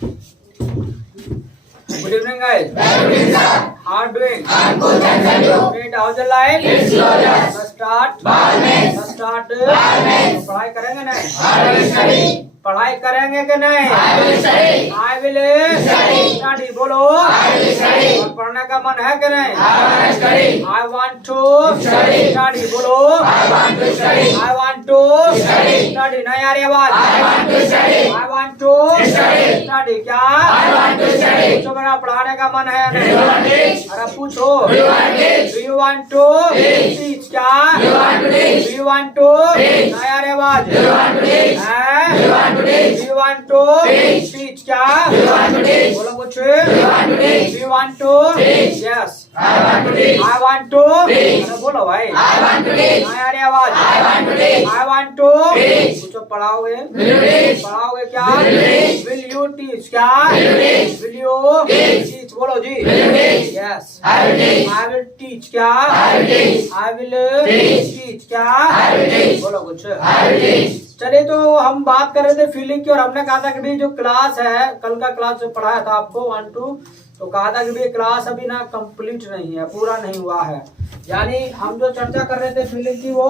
Good evening, guys. Good evening, sir. How are you doing? I'm good, thank you. Great. How's your life? It's glorious. Let's start. Balance. Let's start. Balance. पढ़ाई करेंगे नहीं? I will study. पढ़ाई करेंगे कि नहीं? I will study. I will Study. study. बोलो. I will study. और पढ़ने का मन है कि नहीं? I want to study. I want to Study. study. बोलो. I want to study. I want to Study. study. नहीं आ रही आवाज? I want to study. I want to Study. study. क्या? I want to study. पूछो मेरा पढ़ाने का मन है या Do you want नहीं? to teach? अरे पूछो. Do you want to teach? Do you want to Teach. teach? क्या? Do you want to teach? Do you want to Teach. नहीं आ रही आवाज? Do you want to teach? हैं? Do you want to teach? Do you want to Teach. teach? क्या? Do you want to teach? बोलो कुछ. Do you want to teach? Do you want to Teach. Yes. I want to teach. I want to Teach. अरे बोलो भाई. I want to teach. नहीं आ रही आवाज? I want to teach. I want to Teach. पूछो पढ़ाओगे? Will you teach? पढ़ाओगे क्या? Will you teach? Will you teach? क्या? Will you teach? Will you Teach. teach? बोलो जी. Will you teach? Yes. I will teach. I will teach. क्या? I will teach. I will Teach. teach. क्या? I will teach. बोलो कुछ. I will teach. चलिए तो हम बात कर रहे थे फीलिंग की और हमने कहा था कि भाई जो क्लास है कल का क्लास जो पढ़ाया था आपको 1 2 तो कहा था कि भाई क्लास अभी ना कंप्लीट नहीं है, पूरा नहीं हुआ है। यानी हम जो चर्चा कर रहे थे फीलिंग की वो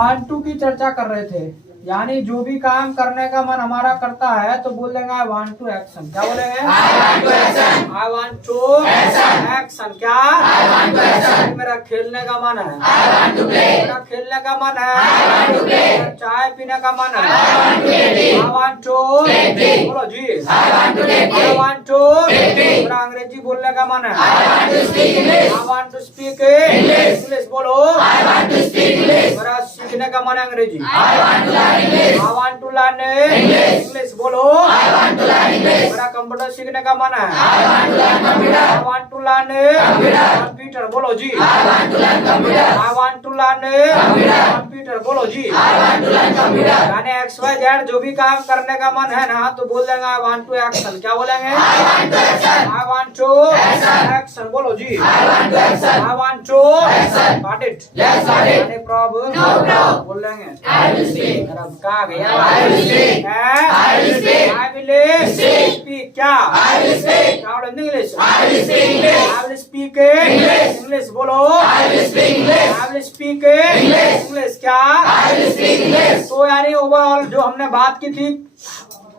1 2 की चर्चा कर रहे थे। यानी जो भी काम करने का मन हमारा करता है तो बोल देंगे आई वांट टू एक्शन। क्या बोलेंगे? I want to action. I want to Action. Action. क्या? I want to action. मेरा खेलने का मन है, I want to play. मेरा खेलने का मन है, I want to play. मेरा चाय पीने का मन है, I want to play tea. I want to Play tea. बोलो जी। I want to play I tea. want to Play tea. मेरा अंग्रेजी बोलने का मन है, I want to speak English. I want to speak English. English. बोलो। I want to speak English. मेरा सीखने का मन है अंग्रेजी, I want to learn English. I want to learn English. English. बोलो। I want to learn English. मेरा computer सीखने का मन है, I want to learn computer. I want to learn Computer. Computer. बोलो जी। I want to learn computer. I want to learn Computer. Computer. बोलो जी। I want to learn computer. यानी XYZ जो भी काम करने का मन है ना तो बोल देंगे आई वांट टू एक्शन। क्या बोलेंगे? I want to action. I want to Action. Action. बोलो जी। I want to action. I want to Action. Got it. Yes, got it. यानी प्रॉब्लम No problem. बोल देंगे। I will speak. अब कहा गया? I will speak. I will speak. I will Speak. speak। क्या? I will speak. क्या बोलेंगे? English. I will speak English. I will speak English. English. बोलो। I will speak English. I will speak English. English. क्या? I will speak English. तो यानी overall जो हमने बात की थी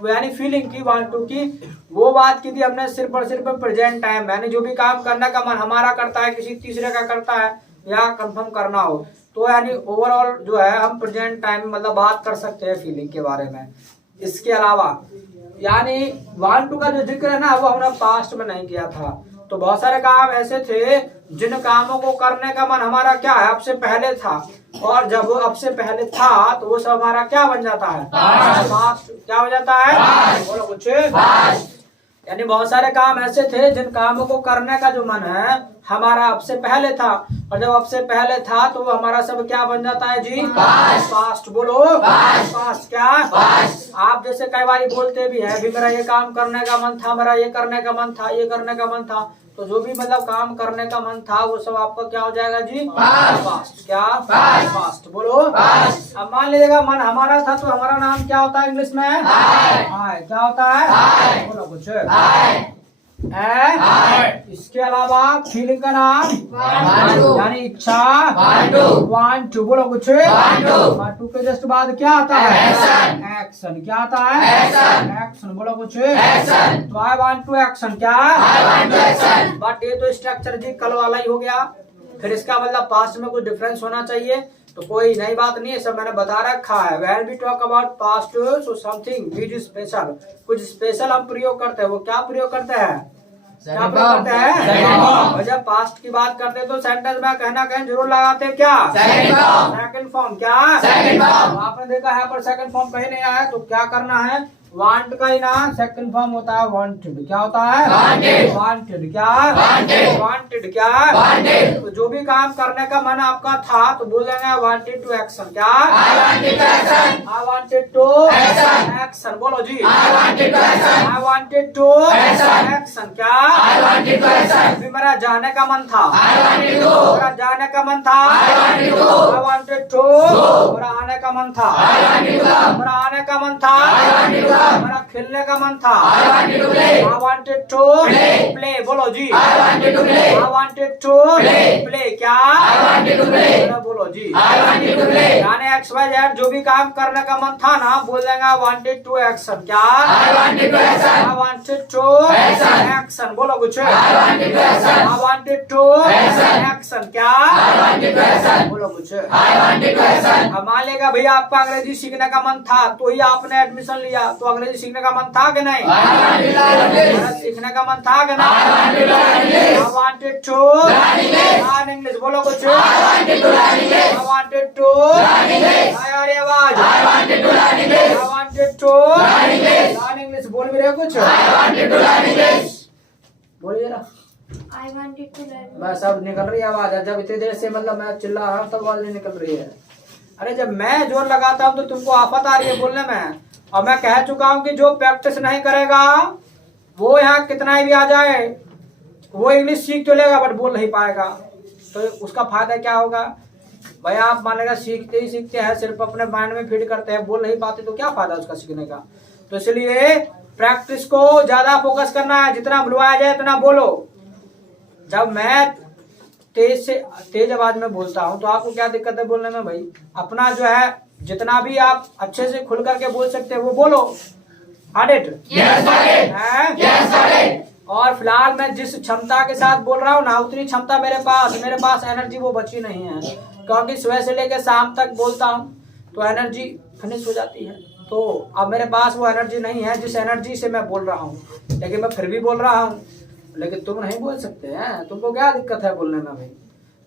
वो यानी फीलिंग की 1 2 की वो बात की थी हमने सिर्फ और सिर्फ प्रेजेंट टाइम। यानी जो भी काम करने का मन हमारा करता है, किसी तीसरे का करता है या कंफर्म करना हो तो यानी ओवरऑल जो है हम प्रेजेंट टाइम में मतलब बात कर सकते हैं फीलिंग के बारे में। इसके अलावा यानी 1 2 का जो जिक्र है ना वो हमने पास्ट में नहीं किया था। तो बहुत सारे काम ऐसे थे जिन कामों को करने का मन हमारा क्या है अब से पहले था, और जब वो अब से पहले था तो वो सब हमारा क्या बन जाता है? पास्ट। क्या हो जाता है? बोलो कुछ। Past. यानी बहुत सारे काम ऐसे थे जिन कामों को करने का जो मन है हमारा अब से पहले था, और जब अब से पहले था तो वो हमारा सब क्या बन जाता है जी? Past. पास्ट। बोलो। Past. पास्ट। क्या? Past. आप जैसे कई बार बोलते भी है भी मेरा ये काम करने का मन था, मेरा ये करने का मन था, ये करने का मन था, तो जो भी मतलब काम करने का मन था वो सब आपका क्या हो जाएगा जी? Past. पास्ट। क्या? Past. पास्ट। बोलो। Past. अब मान लीजिएगा मन हमारा था तो हमारा नाम क्या होता है इंग्लिश में? I. क्या होता है? I. बोलो कुछ। I. है? इसके अलावा फीलिंग का नाम Want to. यानी इच्छा। Want to. Want to. बोलो कुछ। Want to. वांट टू के जस्ट बाद क्या आता है? Action. एक्शन। क्या आता है? Action. एक्शन। बोलो कुछ। Action. तो आई वांट टू एक्शन। क्या? I want to action. But ये तो स्ट्रक्चर जी कल वाला ही हो गया, फिर इसका मतलब पास्ट में कुछ डिफरेंस होना चाहिए तो कोई नई बात नहीं है, सब मैंने बता रखा है। When we talk about past so something which is special, कुछ स्पेशल हम प्रयोग करते हैं। वो क्या प्रयोग करते हैं? क्या प्रयोग करते Second हैं? form. और जब पास्ट की बात करते हैं तो सेंटेंस में कहना कहीं जरूर लगाते हैं। क्या? Second form. Second form. क्या? Second form. आपने देखा है पर सेकंड फॉर्म कहीं नहीं आया तो क्या करना है? वांट का ही ना सेकंड फॉर्म होता है वांटेड। क्या होता है? Wanted. वांटेड। क्या? Wanted. वांटेड। क्या? Wanted. तो जो भी काम करने का मन आपका था तो बोलेंगे वांटेड टू एक्शन। क्या? I wanted to action. I wanted to Action. Action. बोलो जी। I wanted to action. I wanted to Action. Action. क्या? I wanted to action. अभी मेरा जाने का मन था, I wanted to. मेरा जाने का मन था, I wanted to. I wanted to. Go. मेरा आने का मन था, I wanted to come. मेरा आने का मन था, I wanted to come. मेरा खेलने का मन था। I wanted to play. I wanted to Play. play, बोलो जी। I wanted to play. I wanted to Play. play, क्या? I wanted to play. जरा बोलो जी। I wanted to play. यानी XYZ जो भी काम करने का मन था ना, बोल देंगे I wanted to action, क्या? I wanted to action. I wanted to Action. action, बोलो कुछ। I wanted to action. I wanted to Action. action, क्या? I wanted to action. बोलो कुछ। I wanted to action. अब मान लेगा भैया आपका अंग्रेजी सीखने का मन था, तो ही आपने एडमिशन लिया, तो अंग्रेजी सीखने का मन था कि नहीं? I wanted to learn English. Bharat सीखने का मन था कि I नहीं? wanted to learn English. I wanted to Learn English. learn English, बोलो कुछ। I wanted to learn English. I wanted to Learn English. आया रे आवाज। I wanted to learn English. I wanted to Learn English. learn English, बोल भी रहे हो कुछ? I wanted to learn English. बोलिए ना। I wanted to learn. बस अब निकल रही है आवाज। जब इतनी देर से मतलब मैं चिल्ला रहा हूं, तब आवाज नहीं निकल रही है। अरे जब मैं जोर लगाता हूँ तो तुमको आफत आ रही है बोलने में। और मैं कह चुका हूँ कि जो प्रैक्टिस नहीं करेगा वो यहाँ कितना ही भी आ जाए, वो इंग्लिश सीख तो लेगा बट बोल नहीं पाएगा। तो उसका फायदा क्या होगा भाई? आप मानेगा सीखते ही सीखते हैं, सिर्फ अपने माइंड में फीड करते हैं, बोल नहीं पाते, तो क्या फायदा उसका सीखने का? तो इसलिए प्रैक्टिस को ज्यादा फोकस करना है, जितना बुलवाया जाए उतना बोलो। जब मैं तेज आवाज में बोलता हूँ तो आपको क्या दिक्कत है बोलने में भाई? अपना जो है जितना भी आप अच्छे से खुल करके बोल सकते हैं वो बोलो। Audit Yes, Daddy. है? Yes, Daddy. और फिलहाल मैं जिस क्षमता के साथ बोल रहा हूँ ना, उतनी क्षमता मेरे पास एनर्जी वो बची नहीं है, क्योंकि सुबह से लेकर शाम तक बोलता हूँ तो एनर्जी फिनिश हो जाती है। तो अब मेरे पास वो एनर्जी नहीं है जिस एनर्जी से मैं बोल रहा हूँ, लेकिन मैं फिर भी बोल रहा हूँ। लेकिन तुम नहीं बोल सकते हैं, तुमको क्या दिक्कत है बोलने में भाई?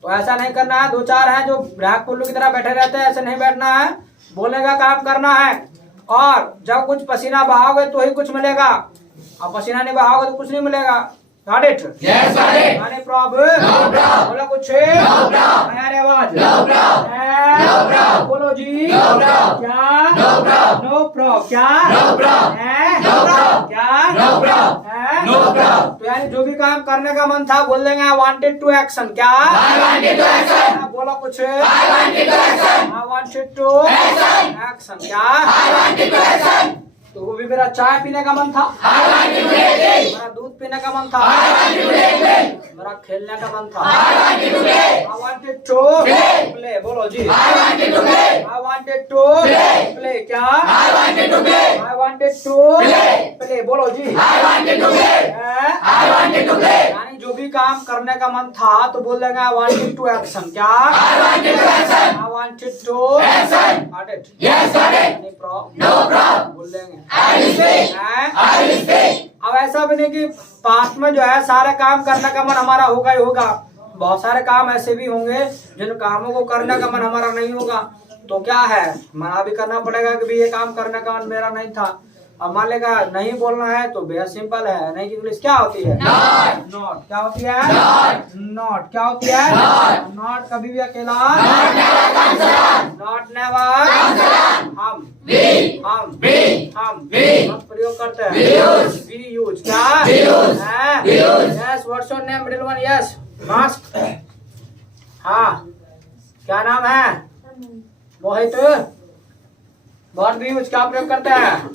तो ऐसा नहीं करना है। दो चार हैं जो ब्रैक पुल्लू की तरह बैठे रहते हैं, ऐसे नहीं बैठना है, बोलने का काम करना है। और जब कुछ पसीना बहाओगे तो ही कुछ मिलेगा, अब पसीना नहीं बहाओगे तो कुछ नहीं मिलेगा। Got it? Yes, Daddy. Any problem? No problem. बोला कुछ? No problem. नया रे आवाज? No problem. No problem. बोलो जी। No problem. क्या? No problem. No problem. क्या? No problem. No problem. क्या? No problem. No problem. तो यानी जो भी काम करने का मन था बोल देंगे I wanted to action, क्या? I wanted to action. बोलो कुछ? I wanted to action. I wanted to Action. action, क्या? I wanted to action. तो वो भी मेरा चाय पीने का मन था, I wanted to play. मेरा दूध पीने का मन था, I wanted to play. मेरा खेलने का मन था। I wanted to play. I wanted to Play. play, बोलो जी। I wanted to play. I wanted to Play. play, क्या? I wanted to play. I wanted to Play. play, बोलो जी। I wanted to play. हैं? I wanted to play. यानी जो भी काम करने का मन था तो बोल देंगे I wanted to action, क्या? I wanted to action. I wanted to Action. Got it? Yes, Daddy. Any problem? No problem. बोल देंगे। I will speak. हैं? I will speak. अब ऐसा भी नहीं कि पास में जो है सारे काम करने का मन हमारा होगा ही होगा। बहुत सारे काम ऐसे भी होंगे जिन कामों को करने का मन हमारा नहीं होगा, तो क्या है, मना भी करना पड़ेगा कि भी ये काम करने का मन मेरा नहीं था। अब मान लेगा नहीं बोलना है तो बेहद सिंपल है। नहीं की इंग्लिश क्या होती है? Not. नॉट। क्या होती है? Not. नॉट। क्या होती है? Not. नॉट कभी भी अकेला Not never comes alone. Not never Comes alone. हम We. हम We. हम We. हम प्रयोग करते हैं। We use. We use, क्या? We use. हैं? We use. Yes, what's your name? Middle one, yes. Mask. हाँ, क्या नाम है? मोहित। What we use, क्या प्रयोग करते हैं?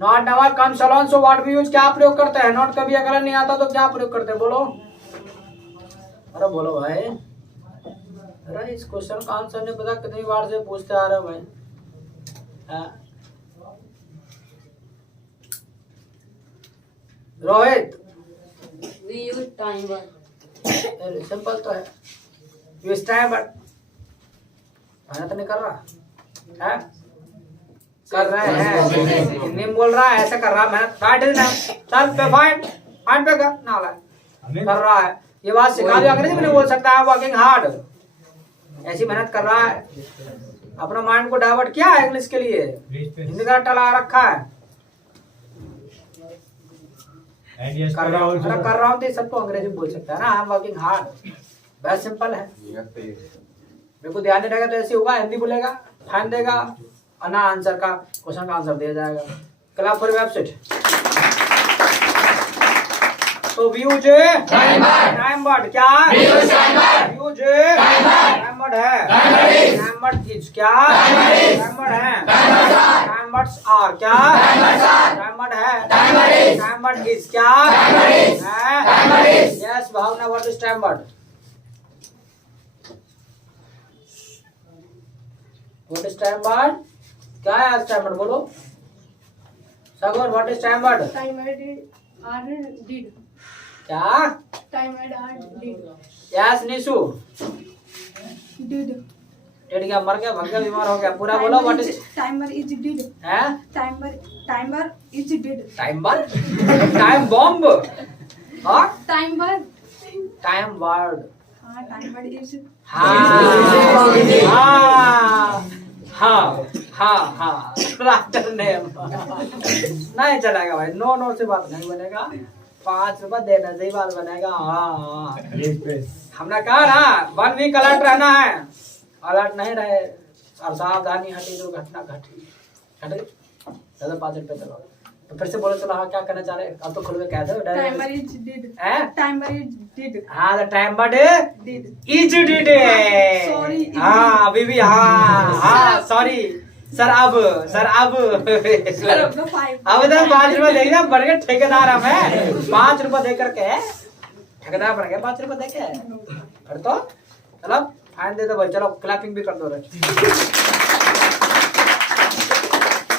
Not never comes alone, so what we use क्या प्रयोग करते हैं? नॉट कभी अकेला नहीं आता तो क्या प्रयोग करते हैं? बोलो, अरे बोलो भाई। अरे इस क्वेश्चन का आंसर नहीं पता, कितनी बार से पूछते आ रहे हो भाई। Rohit, We use timer. Simple तो है, यूज टाइम, बट मेहनत नहीं कर रहा है, कर रहे हैं, हिंदी में बोल रहा है, ऐसे कर रहा है मेहनत। राइट इज नाम, चल पे फाइंड पे कर नाला कर रहा है। ये बात सिखा दो, अंग्रेजी में नहीं बोल सकता है, वर्किंग हार्ड, ऐसी मेहनत कर रहा है। अपना माइंड को डाइवर्ट किया है इंग्लिश के लिए, हिंदी का टला रखा है। कर रहा हूँ तो सबको अंग्रेजी में बोल सकता है ना, वर्किंग हार्ड, बहुत सिंपल है। मेरे को ध्यान नहीं रहेगा तो ऐसे होगा, हिंदी बोलेगा, फाइन देगा, और ना आंसर का क्वेश्चन का आंसर दिया जाएगा। Class for website. तो यूज टाइम वर्ड, क्या यूज टाइम वर्ड है, टाइम वर्ड इज क्या, टाइम वर्ड है, टाइम टाइमर्स आर क्या? टाइमर है। टाइमर इज क्या? Yes Bhavna, what is timer? What is timer? क्या है आज टाइमर? बोलो Sagor, what is timer? Timer did. क्या? Timer did. Yes Nishu, Did. टेढ़ गया, मर गया, भग गया, बीमार हो गया, पूरा बोलो what is? Timer is did. है Timer is did. Timer, time bomb और Timer. Time word. हाँ, timer is. हाँ राफ्टर नेम नहीं चलेगा भाई, नो नो से बात नहीं बनेगा, 5 रुपए देने से ही बात बनेगा। हाँ हमने कहा ना 1 वीक अलर्ट रहना है, अलर्ट नहीं रहे और सावधानी हटी तो घटना घटी घट गई। 5 रुपए चलो, तो फिर से बोलो चलो। हाँ क्या करना चाह रहे? अब तो खुल में कह दो। Timer is did. हैं? Timer is did. हाँ तो time but Did. Is did. Sorry. हाँ अभी भी हाँ सॉरी सर अब Sir of the 5. अब तो 5 रुपए देगा, बढ़ गए ठेकेदार हमें 5 रुपए दे करके ठेकेदार बन गए 5 रुपए दे के। फिर तो चलो फाइन दे दो भाई, चलो क्लैपिंग भी कर दो रे।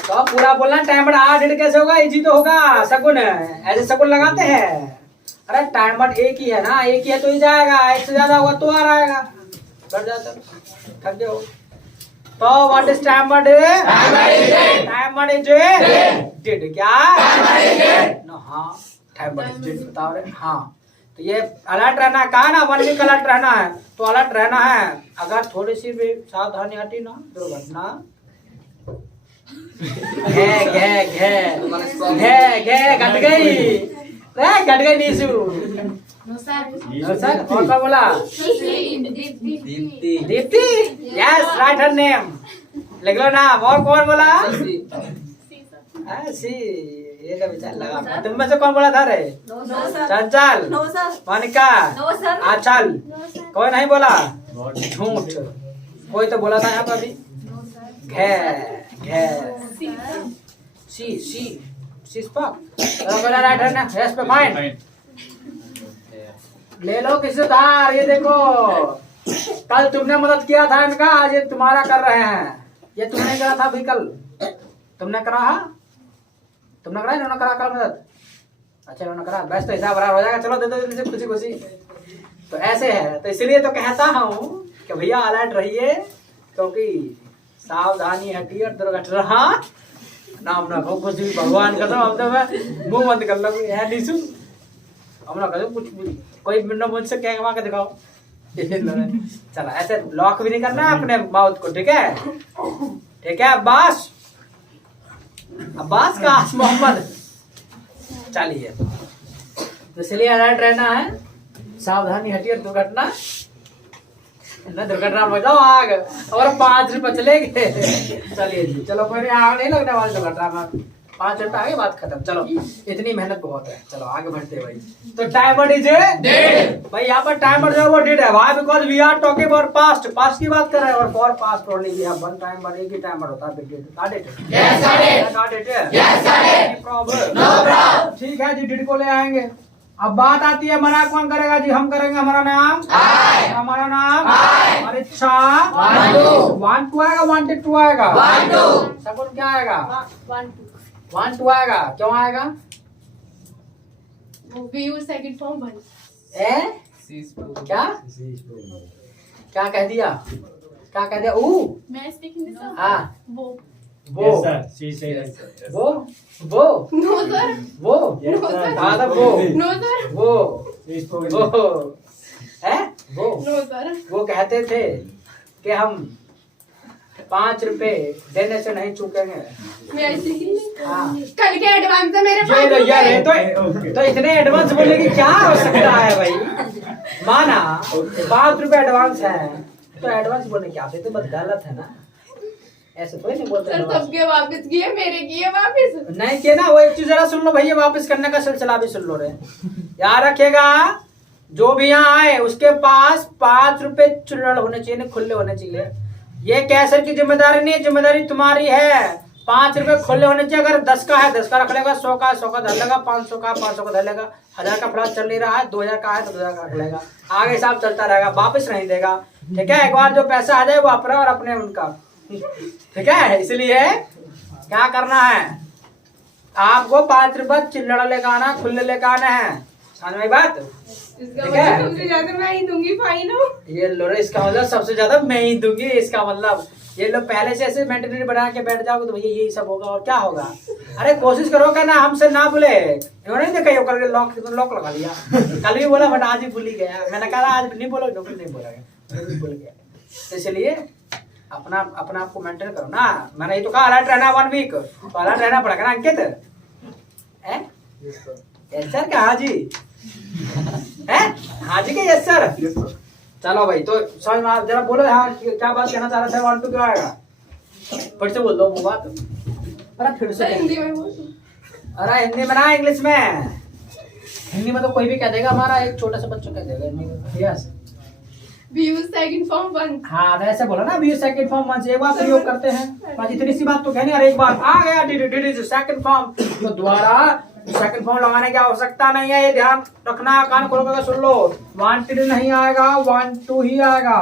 तो पूरा बोलना टाइमर आर कैसे होगा? इजी तो होगा, शकुन ऐसे शकुन लगाते हैं। अरे टाइमर एक ही है ना, एक ही है तो ही जाएगा, एक से ज्यादा होगा तो आ रहेगा। कर जाता थक गए हो तो what is timer? Timer is did क्या? नो हाँ टाइमर इज डिड बताओ रे। हाँ तो ये अलर्ट रहना, कहा ना 1 वीक अलर्ट रहना है, तो अलर्ट रहना है। अगर थोड़ी सी भी सावधानी हटी ना, दुर्घटना घट गई नीशु। No sir. सर और कौन बोला? Deepti. Yes right her name, लिख लो नाम। और कौन बोला? सी ये तो विचार लगा। तुम में से कौन बोला था रे? No sir. चंचल, No sir. Monika, No sir. आंचल, कोई नहीं बोला? झूठ, कोई तो बोला था यहाँ पर अभी। सी स्पॉक राइट है ना? यस पे फाइन। ले लो किसी उधार। ये देखो कल तुमने मदद किया था इनका, आज ये तुम्हारा कर रहे हैं। ये तुमने करा था भी, कल तुमने करा। तुमने करा, इन्होंने करा कल मदद। अच्छा इन्होंने करा, बस तो हिसाब बराबर हो जाएगा। चलो दे दो इनसे खुशी खुशी। तो ऐसे है, तो इसलिए तो कहता हूँ कि भैया अलर्ट रहिए, क्योंकि सावधानी हटी और दुर्घटना नाम ना हो। कुछ भी भगवान का अब तो मैं मुंह बंद कर लो है नीशु। हम ना करो कुछ भी, कोई बिना मुझसे क्या कमा के दिखाओ। चला ऐसे लॉक भी नहीं करना है अपने माउथ को, ठीक है? ठीक है अब्बास, अब्बास का मोहम्मद। चलिए तो इसलिए अलर्ट रहना है, सावधानी हटिए दुर्घटना ना, दुर्घटना में जाओ आग और 5 रुपए चले गए। चलिए जी चलो, कोई आग नहीं लगने वाली दुर्घटना में। 5 रुपए आगे, बात खत्म। चलो इतनी मेहनत बहुत है, चलो आगे बढ़ते हैं भाई। तो टाइमर इज भाई, यहाँ पर टाइमर जो है वो डिड है। Why? Because we are talking about past, past की बात कर रहे हैं। और for past only we have one timer, एक ही टाइमर होता है। Got it? Yes, got it. Got it? Yes, got it. No problem. No problem. ठीक है जी, डिड को ले आएंगे। अब बात आती है मना कौन करेगा जी? हम करेंगे। हमारा नाम I. हमारा नाम I. और इच्छा Want to. want to आएगा, wanted to आएगा। Want to. सकुन क्या आएगा? 1 2. want to आएगा। क्यों आएगा? We use second form 1. ए क्या क्या कह दिया? क्या कह दिया? May I speak in this? Sir? हाँ Wo. वो Yes, sir. She said yes, sir. वो No sir. वो Yes, sir. कहा था वो No sir. वो She spoke वो English. है वो No sir. वो कहते थे कि हम 5 रुपए देने से नहीं चूकेंगे। May I speak in this? हाँ कल के एडवांस है मेरे ये लो यार, ये Okay. तो इतने एडवांस बोलने की क्या आवश्यकता है भाई? माना 5 रुपए एडवांस है, तो एडवांस बोलने की आवश्यकता तो बस गलत है ना, ऐसे कोई नहीं बोलते। Sir advance। सबके वापस किए, मेरे किए वापस। नहीं किया ना, वो एक चीज जरा सुन लो भैया, वापस करने का सिलसिला भी सुन लो रे। याद रखिएगा, जो भी यहाँ आए उसके पास 5 रुपए चिल्लड़ होने चाहिए, खुले होने चाहिए। ये कैसर की जिम्मेदारी नहीं, जिम्मेदारी तुम्हारी है। ₹5 खुले होने चाहिए। अगर 10 का है 10 का रख लेगा, 100 का 100 का धर लेगा, 500 का 500 का धर लेगा, 1000 का फ्लैश चल नहीं रहा है, 2000 का है तो 2000 का रख लेगा, आगे हिसाब चलता रहेगा, वापस नहीं देगा। ठीक है, एक बार जो पैसा आ जाए वो अपना और अपने उनका। ठीक है, इसलिए क्या करना है, आपको ₹5 चिल्लड़ा लेकर आना, खुले लेकर आना है। समझ में आई बात? इसका ठीक है? मतलब सबसे ज्यादा मैं ही दूंगी फाइन। ये लो रे, इसका मतलब सबसे ज्यादा मैं ही दूंगी, इसका मतलब ये लोग पहले से ऐसे मेंटेनेंस बना के बैठ जाओगे तो भैया यही सब होगा और क्या होगा। अरे कोशिश करो क्या ना हमसे ना बोले, नहीं देखा ये करके लॉक लगा लिया। कल भी बोला बट आज ही भूल ही गया। मैंने कहा आज नहीं बोलो, नहीं बोला भूल गया। इसलिए अपना अपना आपको मेंटेन करो ना। मैंने ये तो कहा अलर्ट रहना 1 वीक, तो अलर्ट रहना पड़ेगा ना अंकित। यस सर क्या हाजी है, हाजी के यस सर। चलो भाई, तो समझ में जरा बोलो हाँ क्या बात कहना चाह रहे थे, 1 2 क्या आएगा, फिर से बोल दो वो बात। अरे फिर से हिंदी में बोल। अरे हिंदी में ना, इंग्लिश में। हिंदी में तो कोई भी कह देगा, हमारा एक छोटा सा बच्चा कह देगा हिंदी में। Yes We use second form 1. हाँ, तो ऐसे बोला ना, वी सेकंड फॉर्म 1 से एक बार प्रयोग करते हैं। बस इतनी सी बात तो कहनी, अरे एक बार आ गया डिड इज सेकंड फॉर्म, तो दोबारा सेकंड फॉर्म लगाने की आवश्यकता नहीं है। ये ध्यान रखना, कान खोल कर सुन लो। 1 2 नहीं आएगा, 1 2 ही आएगा,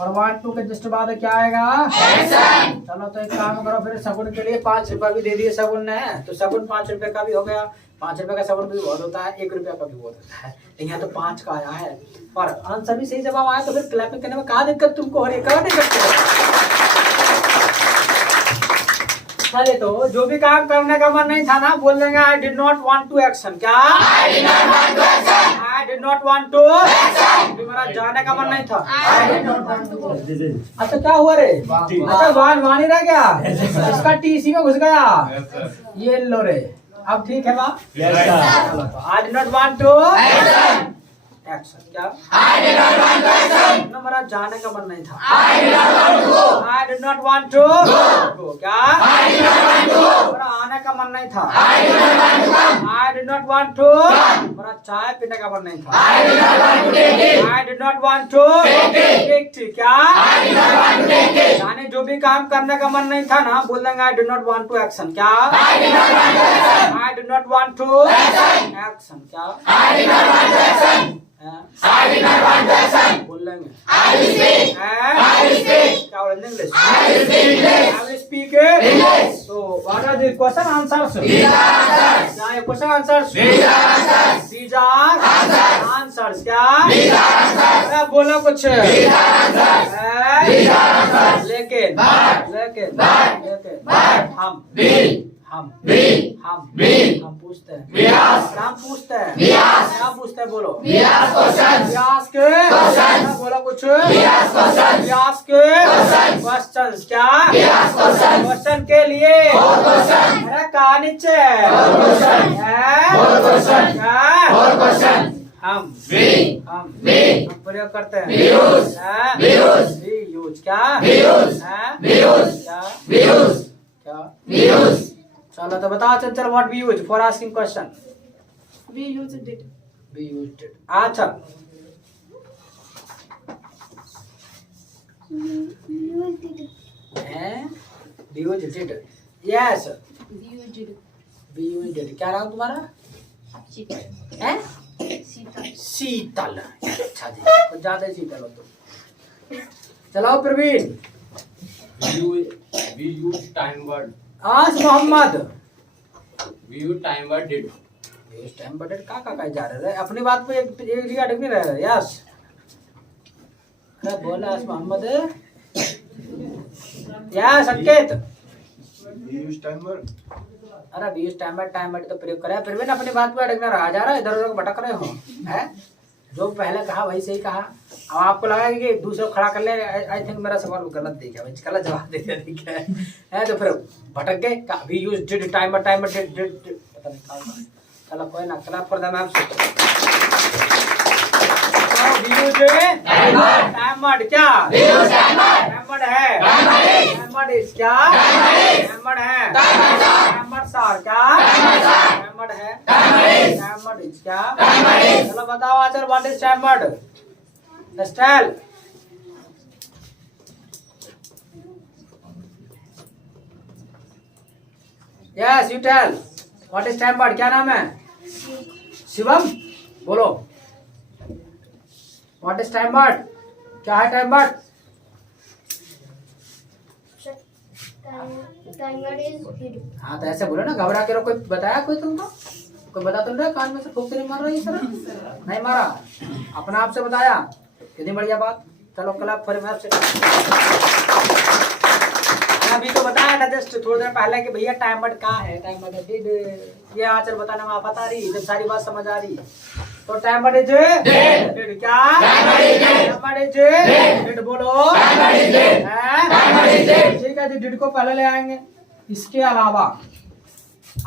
और 1 2 के जस्ट बाद क्या आएगा, एक्शन। चलो तो एक काम करो फिर, शगुन के लिए ₹5 भी दे दिए शगुन ने, तो शगुन ₹5 का भी हो गया। ₹5 का शगुन भी बहुत होता है, ₹1 का भी बहुत होता है, लेकिन यहाँ तो 5 का आया है और आंसर भी सही जवाब आया, तो फिर क्लैपिंग करने में क्या दिक्कत तुमको हो रही है, क्या दिक्कत? चलिए, तो जो भी काम करने का मन नहीं था ना, बोल देंगे I did not want to action. क्या, I did not want to action, I did not want to action, मेरा जाने का मन नहीं था। I did not want to. अच्छा क्या हुआ रे, अच्छा वान ही रह गया, इसका टीसी में घुस गया, ये लो रे, अब ठीक है बात। I did not want to action, क्या, I did not want to action, मेरा जाने का मन नहीं था। I did not want to go, I did not want to go, क्या, I did not want to go, मेरा आने का मन नहीं था। I did not want to come, I did not want to come, मेरा चाय पीने का मन नहीं था। I did not want to take it, I did not want to take it, क्या, I did not want to take it, यानी जो भी काम करने का मन नहीं था ना, बोल देंगे I did not want to action. क्या, I did not want to action, I did not want to action, क्या, I did not want to action, I did not want to action. बोल लेंगे I will speak. I will speak. क्या बोलेंगे English? I will speak English. I will speak English. So what are the question answers? These are answers. क्या ये question answers? These are answers. These are answers. Answers क्या? These are answers. क्या बोला कुछ? These are answers. These are answers. लेकिन हम पूछते हैं, क्या पूछते हैं, क्या पूछते हैं, बोलो, व्यास के क्वेश्चन, बोलो कुछ, व्यास के क्वेश्चन, क्या, क्वेश्चन के लिए अरे कहा नीचे हम प्रयोग करते हैं, यूज क्या, चलो तो बताओ Chanchal, what we use for asking question? We used it. We used it. अच्छा we used it, yes We used it. We used it. क्या नाम तुम्हारा है? शीतल। अच्छा जी, कुछ ज्यादा ही शीतल हो तुम। चलो Praveen, We use time word. आज Mohammad, We use time word did. इस टाइम बट का जा रहे हैं अपनी बात पे एक जगह अटक नहीं रहे। यस अरे बोला आज मोहम्मद, यस संकेत, अरे भी इस टाइम बट तो प्रयोग करे, फिर भी ना अपनी बात पे अटकना रहा जा रहा है, इधर उधर भटक रहे हो हैं। जो पहले कहा वही सही कहा। अब आपको लगा कि दूसरे को खड़ा कर ले, आई थिंक मेरा सवाल गलत दे गया, गलत जवाब दे दिया, ठीक है तो फिर भटक गए। We use did time did पता नहीं कहा। चलो कोई ना, clap for them. We use timer, क्या टाइमर है, टाइमर इज क्या, टाइमर है, टाइमर सर क्या, टाइमर है, टाइमर इज क्या। चलो बताओ Achar, what is timer? Style yes you tell what is time bird, क्या नाम है? शिवम बोलो व्हाट इज टाइम बर्ड, क्या है time bird? Timer is hidden. हाँ तो ऐसे बोलो ना, घबरा के रहो। कोई बताया कोई तुमको? कोई बता तुम रहा कान में से फूंक तो नहीं मार रही सर? नहीं मारा, अपना आप से बताया। कितनी बढ़िया बात। चलो क्लैप फॉर हिम से। अभी तो बताया था जस्ट थोड़ी देर पहले कि भैया टाइम बर्ड कहाँ है, टाइम बर्ड डिड ये आचल बताना में पता रही, जब सारी बात समझ आ रही तो टाइम बर्ड इज डिड, क्या टाइम बर्ड इज डिड बोलो, ठीक है जी। डिड को पहले ले आएंगे। इसके अलावा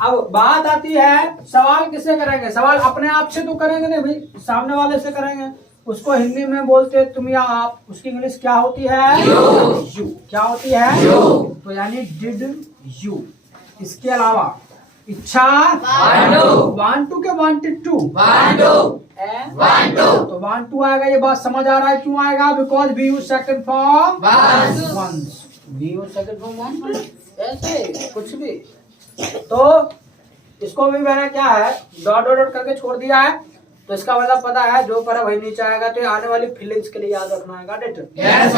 अब बात आती है सवाल किससे करेंगे? सवाल अपने आप से तो करेंगे नहीं भाई, सामने वाले से करेंगे। उसको हिंदी में बोलते तुम या आप, उसकी इंग्लिश क्या होती है? यू। क्या होती है? यू। तो यानी डिड यू। इसके अलावा इच्छा वांट टू के वांटेड टू, तो वांट टू आएगा। ये बात समझ आ रहा है क्यों आएगा? Because we use second form once, we use second form once, ऐसे कुछ भी। तो इसको भी मैंने क्या है डॉट डॉट डॉट करके छोड़ दिया है। तो इसका मतलब पता है जो पर वही नीचे आएगा, तो आने वाली फीलिंग्स के लिए याद रखना है। Got it? Yes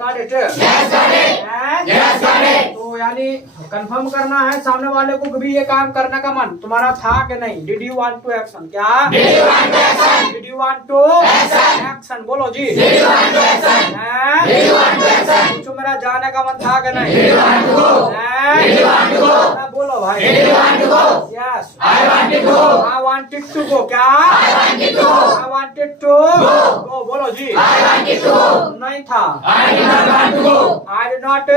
got it. Yes तो यानी कंफर्म करना है सामने वाले को भी ये काम करने का मन तुम्हारा था कि नहीं। Did you want to action, क्या did you want to action बोलो जी। पूछो मेरा जाने का मन था कि नहीं? बोलो भाई। Yes I wanted to go, क्या I wanted to go बोलो जी। नहीं था I did not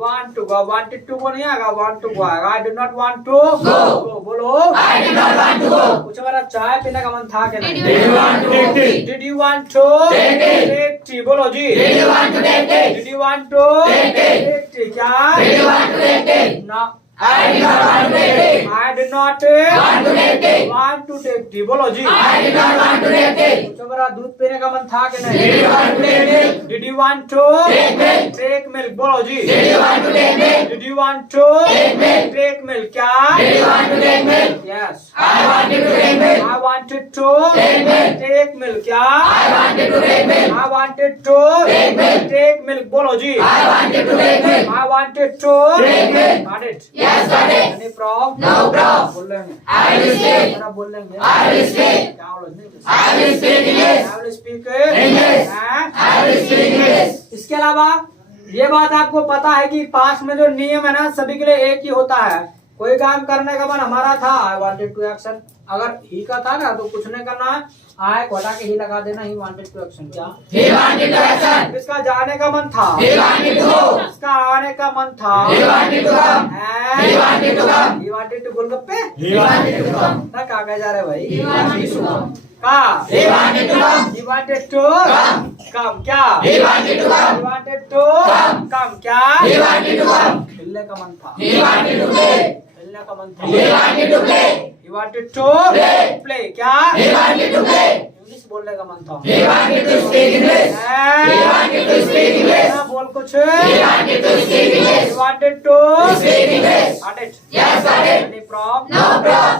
want to go, wanted to go नहीं आएगा, want to go आएगा। I did not want to go बोलो। कुछ मेरा चाय पीने का मन था कि नहीं? Did you want to take tea बोलो जी। Did you want to take tea, क्या ना I did not want to take tea बोलो जी। तो मेरा दूध पीने का मन था कि नहीं? Did you want to take milk बोलो जी। Did you want to take milk, क्या yes I wanted to take milk, क्या I wanted to take milk बोलो जी। I wanted to got it? Any problem? No problem. बोल लेंगे। I will speak. जरा बोल लेंगे। I will speak. क्या बोलो? I will speak English. I will speak English. I will speak English. इसके अलावा ये बात आपको पता है कि पास में जो नियम है ना सभी के लिए एक ही होता है। कोई काम करने का मन हमारा था I wanted to action, अगर ही का था ना तो कुछ नहीं करना है, आए को हटा के ही लगा देना। ही वांटेड टू एक्शन, क्या he wanted to action। इसका जाने का मन था he wanted to go। इसका आने का मन था he wanted to come। he wanted to come। he wanted to golgappe he wanted to come। ना कहाँ कह जा रहे भाई? he wanted to come। कहाँ he wanted to come। he wanted to come, क्या he wanted to come। he wanted to come, क्या he wanted to come। खेलने का मन था he wanted to play। खेलने का मन था he wanted to play। he wanted to play, क्या he wanted to play। English बोलने का मन था he wanted to speak English। he wanted to speak English। बोल कुछ he wanted to speak English। he wanted to speak English। got it? yes got it। any problem? no problem।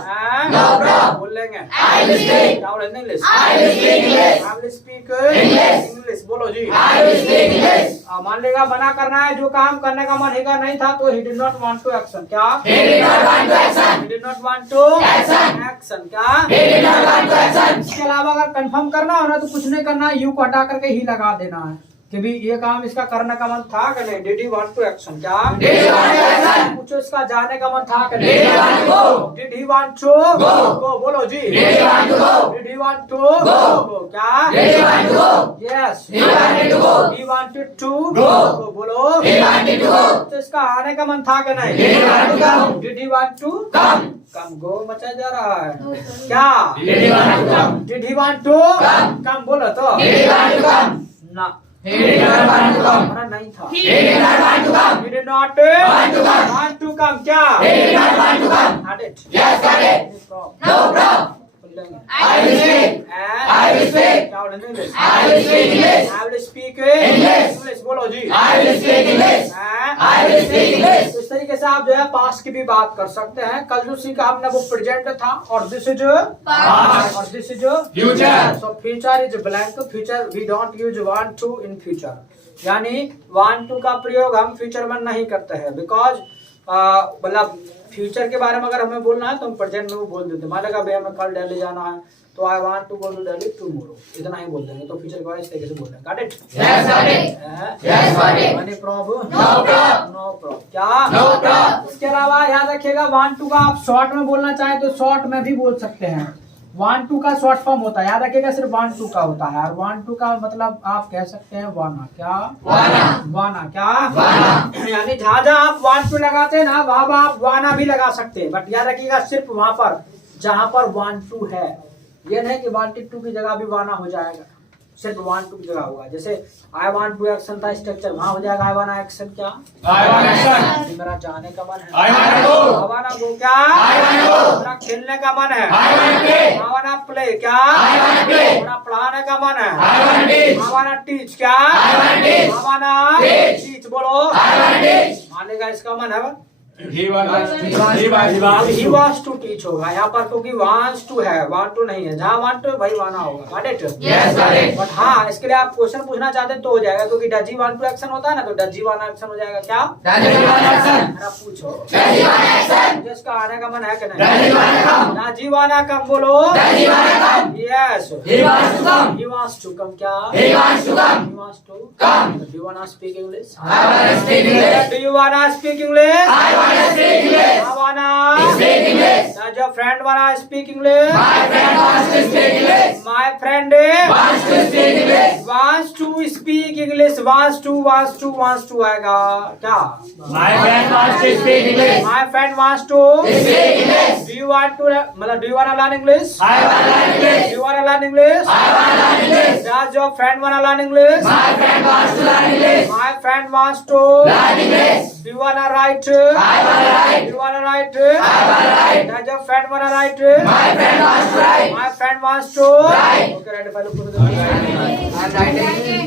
no problem। बोल लेंगे I will speak। क्या बोलेंगे English? I will speak English। I will speak English। English बोलो जी। I will speak English। मान लेगा मना करना है, जो काम करने का मन का नहीं था तो he did not want to action, क्या he did not want to action। he did not want to action, क्या he did not want to action। इसके अलावा अगर कंफर्म करना हो ना तो कुछ नहीं करना है, यू को हटा करके ही लगा देना है कि भी ये काम इसका करने का मन था कि नहीं। Did he want to action, क्या did he want to action. पूछो इसका जाने का मन था कि नहीं? Did he want to go. Did he want to go बोलो जी। Did he want to go. Did he want to go, क्या did he want to go. Yes he wanted to go. He wanted to go बोलो। He wanted to go. तो इसका आने का मन था कि नहीं? Did he want to come. Did he want to come. Come go मचा जा रहा है, क्या did he want to come. Did he want to come बोलो तो did he want to come ना he did not want to come। नहीं था he did not want to come। he did not want to come, क्या he did not want to come। got it? yes got it। no problem। कहेंगे? I will speak. I will speak. क्या बोलेंगे English? I will speak English. I will speak English. English बोलो जी। I will speak English. I will speak English. इस तरीके से आप जो है पास्ट की भी बात कर सकते हैं। कल जो सीखा हमने वो प्रेजेंट था, और दिस इज Past. और this is Future. So future is blank, future we don't use want to in future, यानी वांट टू का प्रयोग हम फ्यूचर में नहीं करते हैं, बिकॉज मतलब फ्यूचर के बारे में अगर हमें बोलना है तो हम प्रेजेंट में वो बोल देते हैं। मान लगा भाई हमें कल दिल्ली जाना है तो I want to go to Delhi tomorrow, इतना ही बोल देंगे। तो फ्यूचर के बारे में इस तरीके से बोल देंगे। Got it? Yes, got it. Yes, got it. Any problem? No problem. No problem. क्या? No problem. इसके अलावा याद रखिएगा वांट टू का आप शॉर्ट में बोलना चाहें तो शॉर्ट में भी बोल सकते हैं। वांट टू का शॉर्ट फॉर्म होता है, याद रखिएगा सिर्फ वांट टू का होता है। और वांट टू का मतलब आप कह सकते हैं वाना। क्या? वाना. वाना। क्या? वाना. यानी जहाँ जहाँ आप वांट टू लगाते हैं ना वहाँ आप वाना भी लगा सकते हैं, बट याद रखिएगा सिर्फ वहाँ पर जहाँ पर वांट टू है। ये नहीं कि वांटेड टू की जगह भी वाना हो जाएगा, सिर्फ वांट टू की जगह होगा। जैसे आई वांट टू एक्शन था स्ट्रक्चर, वहाँ हो जाएगा आई वाना एक्शन। क्या? I want action. मेरा जाने का मन है। I want to go. I wanna go। क्या? I want to go. मेरा खेलने का मन है। I want to play. I wanna play। क्या? I want to play. मेरा पढ़ाने का मन है। I want to teach. I wanna teach। क्या? I wanna teach. I wanna Teach. teach। बोलो। I want to teach. मान लेगा इसका मन है। He wants. He wants to teach होगा यहाँ पर, क्योंकि wants to है, want to नहीं है। जहाँ want to वही वाना होगा। Got it? Yes, got it. But हाँ इसके लिए आप क्वेश्चन पूछना चाहते हैं तो हो जाएगा, क्योंकि does he want to action होता है ना, तो डज ही वाना एक्शन हो जाएगा। क्या? Does he want action? मेरा पूछो। Does he want action? मुझे इसका आने का मन है कि नहीं? Does he want to come? Does he वाना कम बोलो। Does he want to come? Yes. He wants to come. He wants to come। क्या? He wants to come. He wants to Come. Do you wanna speak English? I want to speak English. Do you wanna speak English? I want to speak English. I wanna Speak English. Does your friend wanna speak English? My friend wants to speak English. My friend Wants to speak English. wants to speak English। wants to आएगा। क्या? My friend wants to speak English. My friend wants to Speak English. Do you want to मतलब do you wanna learn English? I want to learn Do English. you wanna learn English? I want to learn English. Does your friend wanna learn English? My friend wants to learn English. My friend wants to Learn English. Do you wanna write? I want to write. Do you wanna write? I want to write. Does your friend wanna write? My friend wants to write. My friend wants to Write. Okay, write the file. I'm writing.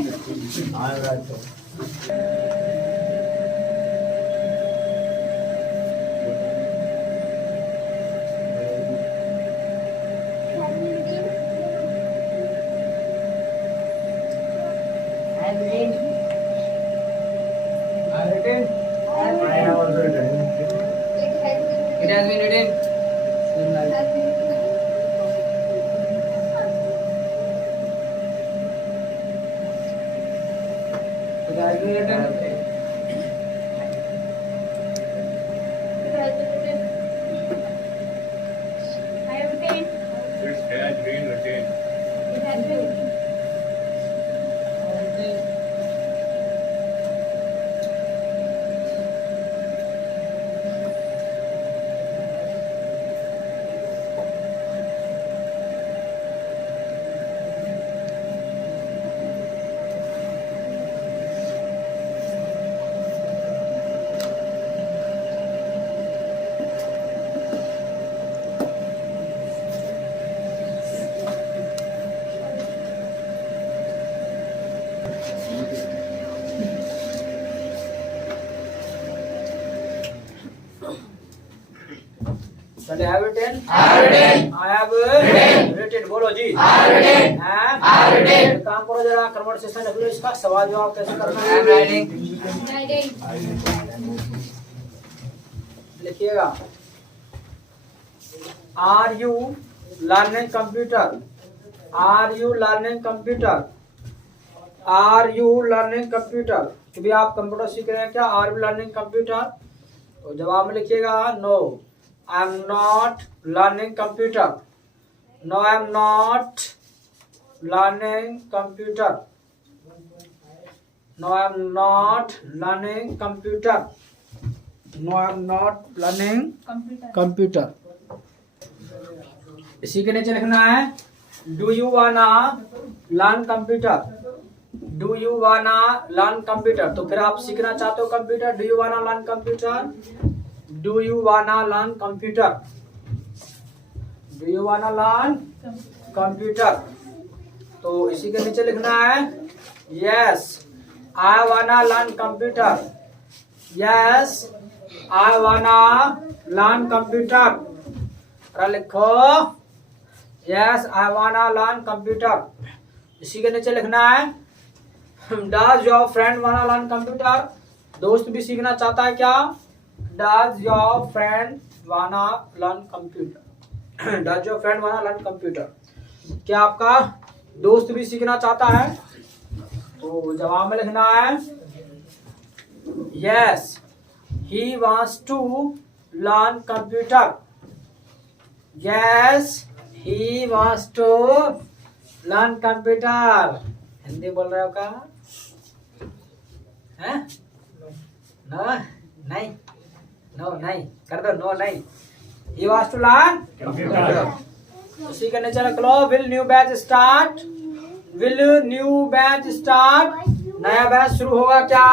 It has been written. It has been written. Shall I have written? I have written. I have Written. written. बोलो जी। I have written. हैं? I have written. एक काम करो जरा conversation रख लो, इसका सवाल जवाब कैसे करना है? I am writing. लिखिएगा। Are you learning computer? Are you learning computer? Are you learning computer? तो भी आप कंप्यूटर सीख रहे हैं क्या? Are you learning computer? तो जवाब में लिखिएगा no, I am not learning computer. No, I am not learning computer. No, I am not learning computer. No, I am not learning computer. इसी के नीचे लिखना है Do you wanna learn computer? Do you wanna learn computer? तो फिर आप सीखना चाहते हो computer? Do you wanna learn computer? Do you wanna learn computer? Do you wanna learn computer? तो इसी के नीचे लिखना है यस आई वाना लर्न कंप्यूटर, यस आई वाना लर्न कंप्यूटर। लिखो यस आई वाना लर्न कंप्यूटर। इसी के नीचे लिखना है does your friend wanna learn computer? दोस्त भी सीखना चाहता है क्या? Does your friend wanna learn computer? Does your friend wanna learn computer? क्या आपका दोस्त भी सीखना चाहता है? तो जवाब में लिखना है yes he wants to learn computer, yes he wants to learn computer. Hindi बोल रहे हो क्या? हैं? नो नहीं, नो नहीं कर दो, नो नहीं। He wants to learn computer. उसी के नीचे रख लो will new batch start, will new batch start? नया बैच शुरू होगा क्या?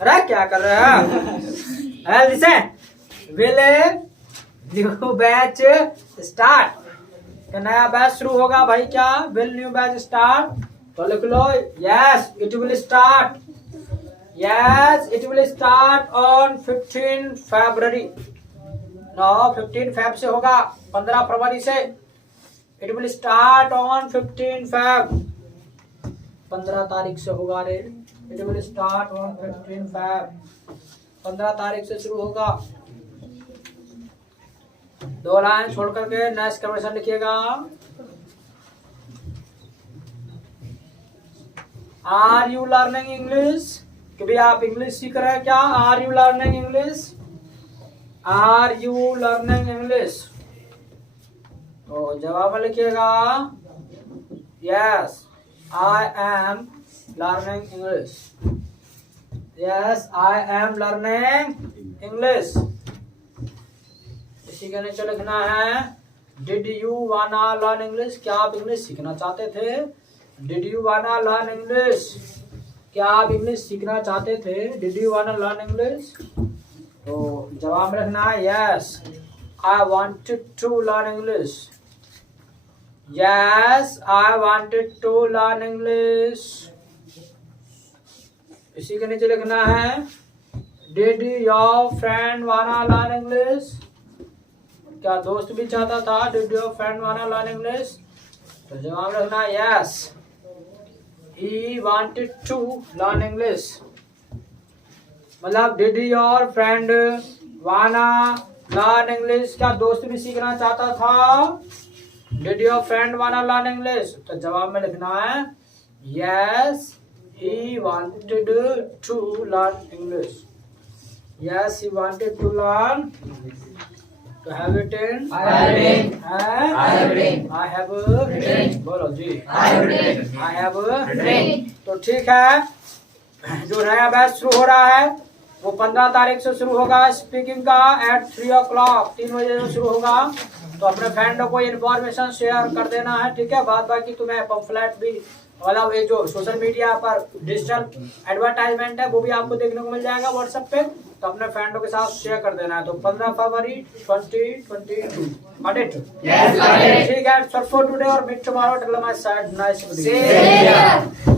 अरे क्या कर रहे हैं? Will new batch start? नया बैच शुरू होगा भाई क्या? Will new batch start? तो लिख लो yes it will start, yes it will start on 15 फरवरी। नो 15 फेब से होगा, 15 फरवरी से। It will start on 15 Feb, 15 तारीख से होगा रे। It will start on 15 Feb, 15 तारीख से शुरू होगा। 2 लाइन छोड़ करके नेक्स्ट कन्वर्सेशन लिखिएगा। Are you learning English? कि भी आप इंग्लिश सीख रहे हैं क्या? Are you learning English? Are you learning English? तो जवाब में लिखिएगा yes I am learning English, yes I am learning English. इसी के नीचे लिखना है did you wanna learn English? क्या आप इंग्लिश सीखना चाहते थे? Did you wanna learn English? क्या आप इंग्लिश सीखना चाहते थे? Did you wanna learn English? तो जवाब में लिखना है yes I wanted to learn English, yes I wanted to learn English. इसी के नीचे लिखना है did your friend wanna learn English? क्या दोस्त भी चाहता था? Did your friend wanna learn English? तो जवाब लिखना है yes he wanted to learn English. मतलब did your friend wanna learn English? क्या दोस्त भी सीखना चाहता था? Did your friend wanna learn English? तो जवाब में लिखना है yes he wanted to learn English, yes he wanted to learn. तो have written? I have written. I have written. I have written. बोलो जी। I have written. I have written. तो ठीक है, जो नया बैच शुरू हो रहा है वो 15 तारीख से शुरू होगा स्पीकिंग का एट 3 o'clock, 3 बजे से शुरू होगा। तो अपने फ्रेंडों को इन्फॉर्मेशन शेयर कर देना है, ठीक है। बाद बाकी तुम्हें पम्फलेट भी मतलब ये जो सोशल मीडिया पर डिजिटल एडवर्टाइजमेंट है वो भी आपको देखने को मिल जाएगा व्हाट्सएप पे। तो अपने फ्रेंडों के साथ शेयर कर देना है। तो 15 फरवरी 2022 got it? Yes, got it. ठीक है, सो फॉर टुडे और meet tomorrow till my side nice. See ya.